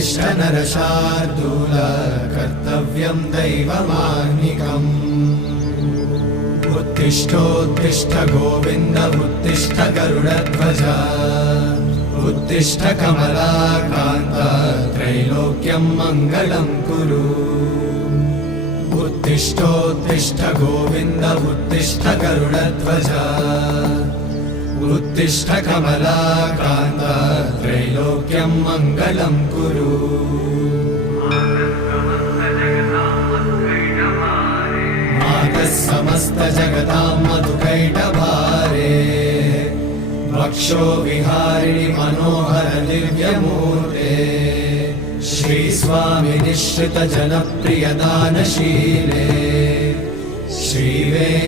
उत्तिष्ठ नरशार्दूल कर्तव्यं दैवमाह्निकम् उत्तिष्ठोत्तिष्ठ गोविन्द उत्तिष्ठ गरुडध्वज उत्तिष्ठ कमलाकान्त त्रैलोक्यं मङ्गलं कुरु उत्तिष्ठोत्तिष्ठ गोविन्द उत्तिष्ठ गरुडध्वज उत्तिष्ठ कमलाकान्त त्रैलोक्यं मङ्गलं कुरु मातः समस्त जगतां मधुकैटभारे वक्षो विहारिणि मनोहर दिव्यमूर्ते श्रीस्वामि निश्रित जनप्रिय दानशीले श्रीवे